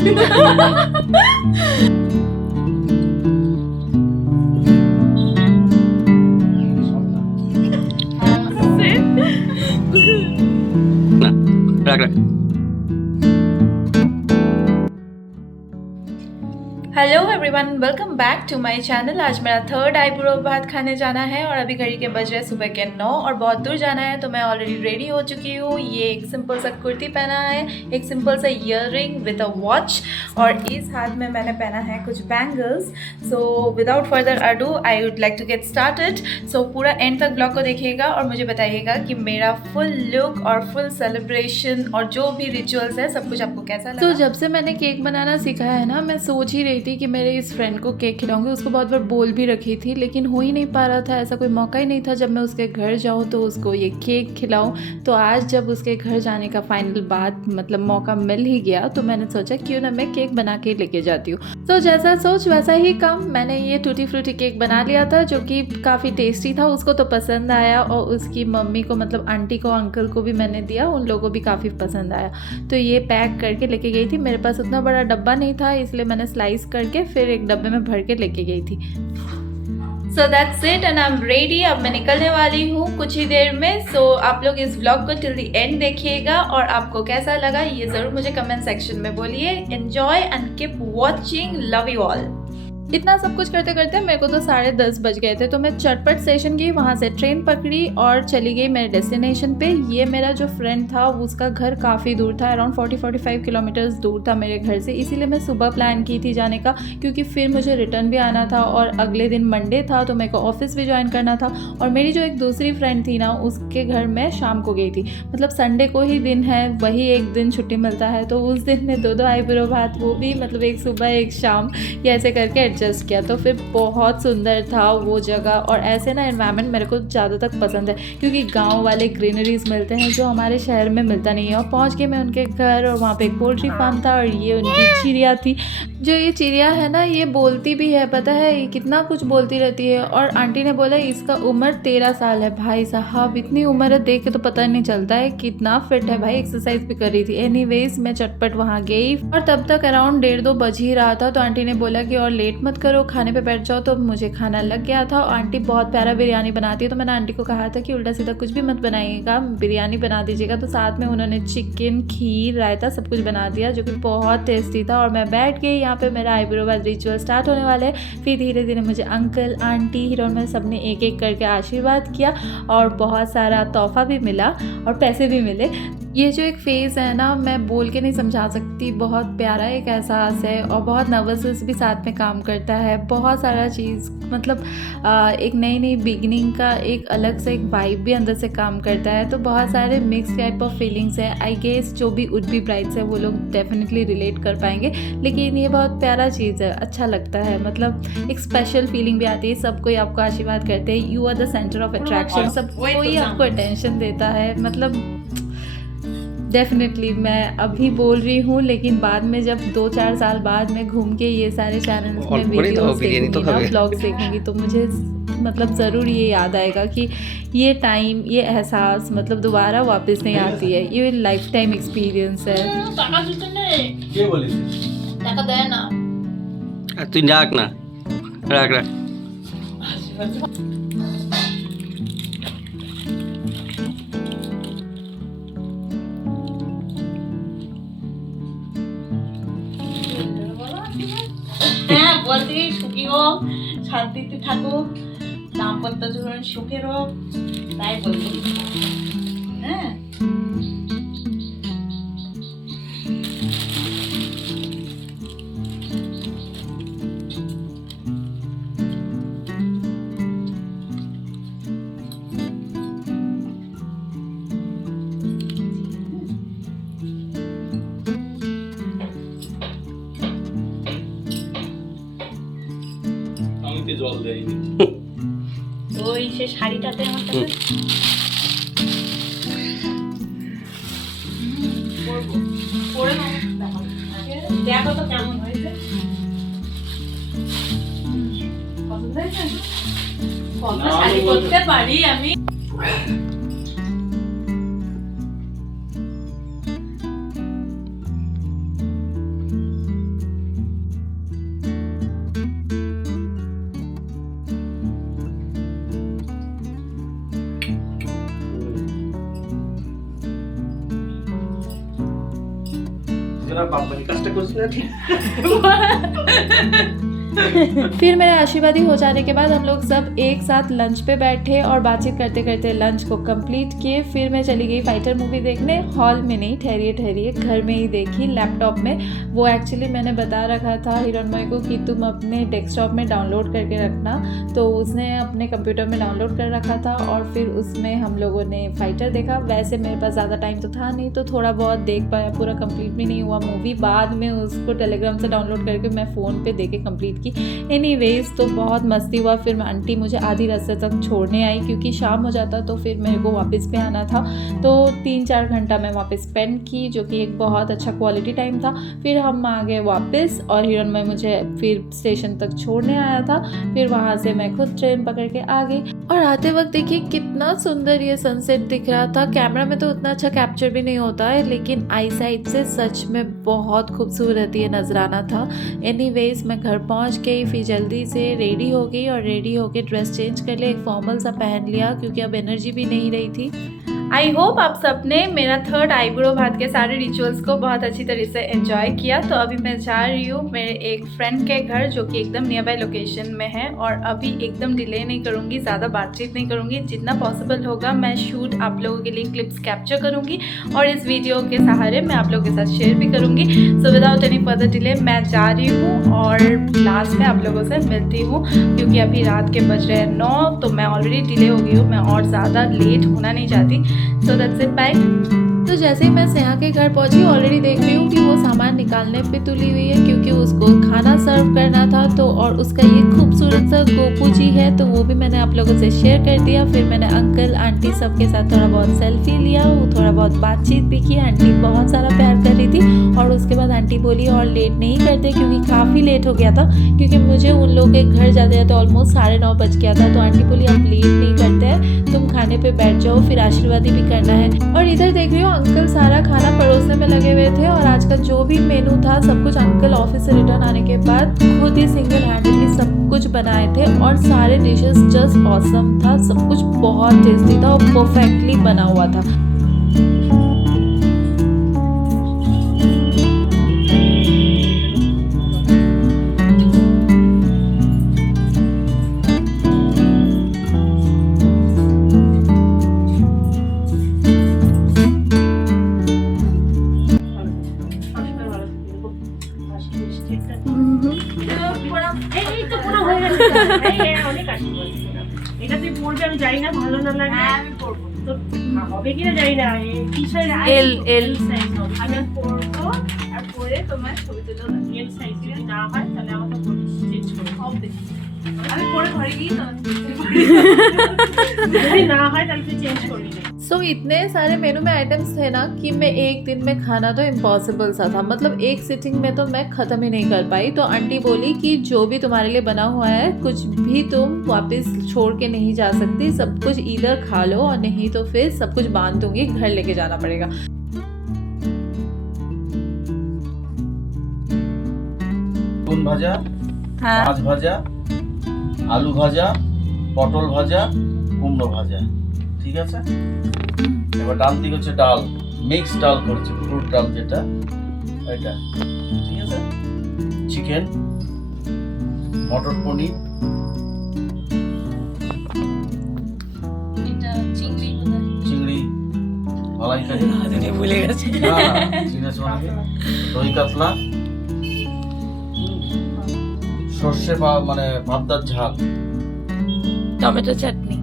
না রাখ রাখ। Hello everyone, welcome back to my channel. आज मेरा थर्ड आईब्रो बात खाने जाना है और अभी घड़ी के बज रहे सुबह के 9 और बहुत दूर जाना है, तो मैं ऑलरेडी रेडी हो चुकी हूँ। ये एक सिंपल सा कुर्ती पहना है, एक सिंपल सा ईयररिंग विद अ वॉच और इस हाथ में मैंने पहना है कुछ bangles. So without further ado I would like to get started. So पूरा एंड तक ब्लॉग को देखिएगा और मुझे बताइएगा कि मेरा फुल लुक और फुल सेलिब्रेशन और जो भी रिचुअल्स है सब कुछ आपको कैसा लगा। तो जब से मैंने केक बनाना सीखा है ना, मैं सोच ही रही थी कि मेरे इस फ्रेंड को केक खिलाऊंगी। उसको बहुत बार बोल भी रखी थी लेकिन हो ही नहीं पा रहा था, ऐसा कोई मौका ही नहीं था जब मैं उसके घर जाऊं तो उसको ये केक खिलाऊं। तो आज जब उसके घर जाने का फाइनल बात मतलब मौका मिल ही गया तो मैंने सोचा क्यों ना मैं केक बना के लेके जाती हूँ। तो जैसा सोच वैसा ही काम, मैंने ये टूटी फ्रूटी केक बना लिया था जो कि काफ़ी टेस्टी था। उसको तो पसंद आया और उसकी मम्मी को मतलब आंटी को अंकल को भी मैंने दिया, उन लोगों को भी काफ़ी पसंद आया। तो ये पैक करके लेके गई थी। मेरे पास उतना बड़ा डब्बा नहीं था इसलिए मैंने स्लाइस करके फिर एक डब्बे में भर के लेके गई थी। सो that's it and I am ready. अब मैं निकलने वाली हूँ कुछ ही देर में। सो आप लोग इस व्लॉग को टिल द एंड देखिएगा और आपको कैसा लगा ये ज़रूर मुझे कमेंट सेक्शन में बोलिए। Enjoy and keep watching. Love you all. इतना सब कुछ करते करते मेरे को तो 10:30 बज गए थे, तो मैं चटपट स्टेशन गई, वहाँ से ट्रेन पकड़ी और चली गई मेरे डेस्टिनेशन पे। ये मेरा जो फ्रेंड था उसका घर काफ़ी दूर था, अराउंड 40-45 किलोमीटर्स दूर था मेरे घर से, इसीलिए मैं सुबह प्लान की थी जाने का क्योंकि फिर मुझे रिटर्न भी आना था और अगले दिन मंडे था तो मेरे को ऑफिस भी ज्वाइन करना था। और मेरी जो एक दूसरी फ्रेंड थी ना उसके घर में शाम को गई थी, मतलब संडे को ही दिन है, वही एक दिन छुट्टी मिलता है, तो उस दिन में 2 आईब्रो बात, वो भी मतलब एक सुबह एक शाम, ये ऐसे करके एडजस्ट किया। तो फिर बहुत सुंदर था वो जगह और ऐसे ना एनवायरनमेंट मेरे को ज़्यादा तक पसंद है क्योंकि गांव वाले ग्रीनरीज मिलते हैं जो हमारे शहर में मिलता नहीं है। और पहुंच गई मैं उनके घर और वहाँ पे एक पोल्ट्री फार्म था और ये उनकी चिड़िया थी। जो ये चिड़िया है ना ये बोलती भी है, पता है ये कितना कुछ बोलती रहती है। और आंटी ने बोला इसका उम्र 13 साल है। भाई साहब इतनी उम्र है, देख के तो पता नहीं चलता है कितना फिट है भाई, एक्सरसाइज भी कर रही थी। एनीवेज मैं चटपट वहाँ गई और तब तक अराउंड 1:30-2 बज ही रहा था। तो आंटी ने बोला कि और लेट मत करो, खाने पे बैठ जाओ। तो मुझे खाना लग गया था और आंटी बहुत प्यारा बिरयानी बनाती है, तो मैंने आंटी को कहा था कि उल्टा सीधा कुछ भी मत बनाइएगा, बिरयानी बना दीजिएगा। तो साथ में उन्होंने चिकन, खीर, रायता सब कुछ बना दिया जो कि बहुत टेस्टी था। और मैं बैठ गई, यहाँ पे मेरा आईब्रो बाद रिचुअल स्टार्ट होने वाले हैं। फिर धीरे धीरे मुझे अंकल, आंटी, हीरोइन में सबने एक एक करके आशीर्वाद किया और बहुत सारा तोहफा भी मिला और पैसे भी मिले। ये जो एक फेज़ है ना मैं बोल के नहीं समझा सकती, बहुत प्यारा एक एहसास है और बहुत नर्वसनेस भी साथ में काम करता है। बहुत सारा चीज़ मतलब एक नई नई बिगिनिंग का एक अलग से एक वाइब भी अंदर से काम करता है। तो बहुत सारे मिक्स टाइप ऑफ फीलिंग्स है। आई गेस जो भी वुड बी ब्राइड्स है वो लोग डेफिनेटली रिलेट कर पाएंगे, लेकिन ये बहुत प्यारा चीज़ है, अच्छा लगता है। मतलब एक स्पेशल फीलिंग भी आती है। सब कोई आपको आशीर्वाद करते हैं, you are the centre of attraction, सब कोई आपको अटेंशन देता है। मतलब डेफिनेटली मैं अभी बोल रही हूँ लेकिन बाद में जब 2-4 साल बाद में घूम के ये सारे चैनल्स में वीडियोस देखूंगी ना, व्लॉग्स देखूंगी, तो मुझे मतलब ज़रूर ये याद आएगा कि ये टाइम, ये एहसास मतलब दोबारा वापस नहीं आती है। ये लाइफ टाइम एक्सपीरियंस है। তুই রাখ না, রাখ রাখ। হ্যাঁ বলতে সুখী হোক, শান্তিতে থাকুক, দাম্পত্য জীবন সুখের হোক, তাই বলবো। হ্যাঁ জল দেয়নি ওই সে শাড়িটাতে আমার কাছে পরবো, পরে নাও, দেখো তো কেমন হয়েছে। পছন্দ হয়েছে? কত শাড়ি করতে পারি আমি। না বাপ বাড়ি কাজটা করছি না ঠিক। फिर मेरा आशीर्वादी हो जाने के बाद हम लोग सब एक साथ लंच पे बैठे और बातचीत करते करते लंच को कंप्लीट किए। फिर मैं चली गई फाइटर मूवी देखने। हॉल में नहीं, ठहरिए घर में ही देखी लैपटॉप में। वो एक्चुअली मैंने बता रखा था हिरणमय को कि तुम अपने डेस्कटॉप में डाउनलोड करके रखना, तो उसने अपने कंप्यूटर में डाउनलोड कर रखा था और फिर उसमें हम लोगों ने फाइटर देखा। वैसे मेरे पास ज़्यादा टाइम तो था नहीं, तो थोड़ा बहुत देख पाया, पूरा कंप्लीट भी नहीं हुआ मूवी। बाद में उसको टेलीग्राम से डाउनलोड करके मैं फ़ोन पे देके कंप्लीट की। एनीवेज तो बहुत मस्ती हुआ। फिर आंटी मुझे आधी रास्ते तक छोड़ने आई क्योंकि शाम हो जाता तो फिर मेरे को वापस भी आना था। तो 3-4 घंटा मैं वापस स्पेंड की, जो कि एक बहुत अच्छा क्वालिटी टाइम था। फिर हम आ गए वापस और हिरणमय मुझे फिर स्टेशन तक छोड़ने आया था। फिर वहाँ से मैं खुद ट्रेन पकड़ के आ गई और आते वक्त देखिए कितना सुंदर ये सनसेट दिख रहा था। कैमरा में तो उतना अच्छा कैप्चर भी नहीं होता है, लेकिन आई साइड से सच में बहुत खूबसूरत ये नजराना था। एनीवेज मैं घर पहुँच गई, फिर जल्दी से रेडी हो गई और रेडी होके ड्रेस चेंज कर लिया, एक फॉर्मल सा पहन लिया क्योंकि अब एनर्जी भी नहीं रही थी। आई होप आप सबने मेरा 3rd आईब्रो बाथ के सारे रिचुअल्स को बहुत अच्छी तरह से एंजॉय किया। तो अभी मैं जा रही हूँ मेरे एक फ्रेंड के घर, जो कि एकदम नियर बाय लोकेशन में है। और अभी एकदम डिले नहीं करूँगी, ज़्यादा बातचीत नहीं करूँगी, जितना पॉसिबल होगा मैं शूट आप लोगों के लिए क्लिप्स कैप्चर करूँगी और इस वीडियो के सहारे मैं आप लोगों के साथ शेयर भी करूँगी। So without any further delay मैं जा रही हूँ और लास्ट में आप लोगों से मिलती हूँ, क्योंकि अभी रात के बज रहे हैं 9, तो मैं ऑलरेडी डिले हो गई हूँ, मैं और ज़्यादा लेट होना नहीं चाहती। So that's it, bye. तो जैसे ही मैं स्नेहा के घर पहुंची, ऑलरेडी देख रही हूँ कि वो सामान निकालने पे तुली हुई है क्योंकि उसको खाना सर्व करना था। तो और उसका ये खूबसूरत सा गोपू जी है, तो वो भी मैंने आप लोगों से शेयर कर दिया। फिर मैंने अंकल आंटी सबके साथ थोड़ा बहुत सेल्फी लिया, वो थोड़ा बहुत बातचीत भी की। आंटी बहुत सारा प्यार कर रही थी और उसके बाद आंटी बोली और लेट नहीं करते क्योंकि काफ़ी लेट हो गया था, क्योंकि मुझे उन लोगों के घर जाते जाते ऑलमोस्ट 9:30 बज गया था। तो आंटी बोली अब लेट नहीं करते हैं, तुम खाने पे बैठ जाओ, फिर आशीर्वादी भी करना है। और इधर देख रही हो अंकल सारा खाना परोसने में लगे हुए थे और आज का जो भी मेनू था सब कुछ अंकल ऑफिस से रिटर्न आने के बाद खुद ही सिंगल हैंडेडली सब कुछ बनाए थे और सारे डिशेस जस्ट ऑसम था। सब कुछ बहुत टेस्टी था और परफेक्टली बना हुआ था। এটা তুই পড়বি, আমি জানি না ভালো না লাগে। আমি পড়বো, তো হবে কিনা জানি না। এল আমি পড়বো আর পড়ে তোমার ছবি তুলে এল সাইজ যদি না হয় তাহলে আমাকে বলিস, চেঞ্জ করে হবে। আমি পড়ে ঘরে গিয়ে যদি না হয় তাহলে তুই চেঞ্জ করবি। सो इतने सारे मेनू में आइटम्स थे ना कि मैं एक दिन में खाना तो इम्पॉसिबल सा था, मतलब एक सिटिंग में तो मैं ख़त्म ही नहीं कर पाई। तो आंटी बोली कि जो भी तुम्हारे लिए बना हुआ है कुछ भी तुम वापस छोड़ के नहीं जा सकती, सब कुछ इधर खा लो और नहीं तो फिर सब कुछ बांध दूंगी, घर लेके जाना पड़ेगा। বেগুন ভাজা, हाँ মাছ ভাজা, আলু ভাজা, পটল ভাজা, কুমড়ো ভাজা, ঠিক আছে। এবার ডান দিকে হচ্ছে ডাল, মিক্স ডাল করেছে, ফ্রুট ডাল যেটা এটা, ঠিক আছে। চিকেন, মটর পনির, চিংড়ি মালাইকারি, ভুলে গেছে, দই কাতলা, সর্ষে মানে পাবদার ঝাল, টমেটো চাটনি,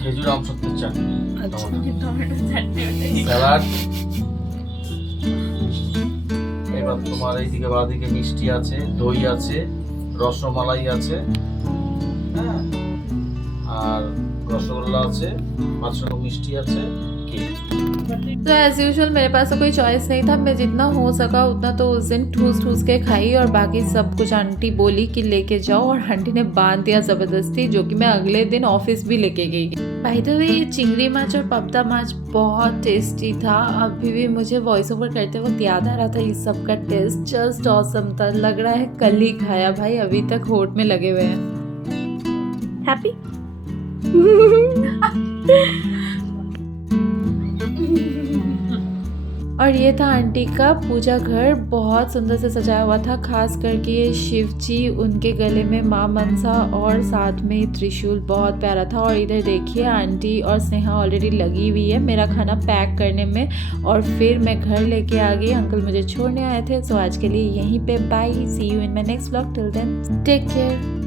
খেজুর আমসত্বের চাটনি, টমেটো চাটনি, স্যালাড। এবার তোমার এইদিকে বাদিকে মিষ্টি আছে, দই আছে, রসমালাই আছে, হ্যাঁ, আর রসগোল্লা আছে, 5 রকম মিষ্টি আছে, কেক। तो एज यूजुअल मेरे पास तो कोई चॉइस नहीं था, मैं जितना हो सका उतना तो उस दिन ठूस ठूस के खाई और बाकी सब कुछ आंटी बोली कि लेके जाओ और आंटी ने बांध दिया ज़बरदस्ती, जो कि मैं अगले दिन ऑफिस भी लेके गई। बाय द वे ये चिंगड़ी माछ और पपता माछ बहुत टेस्टी था। अभी भी मुझे वॉइस ओवर करते वक्त याद आ रहा था, इस सब का टेस्ट जस्ट ऑसम था। लग रहा है कल ही खाया भाई, अभी तक होठ में लगे हुए हैं। हैप्पी और और ये था आंटी का पूजा घर, बहुत सुंदर से सजाया हुआ था, खास करके ये शिव जी, उनके गले में माँ मनसा और साथ में त्रिशूल, बहुत प्यारा था। और इधर देखिए आंटी और स्नेहा ऑलरेडी लगी हुई है मेरा खाना पैक करने में, और फिर मैं घर लेके आ गई। अंकल मुझे छोड़ने आए थे। सो आज के लिए यहीं पे bye, see you in my next vlog, till then take care.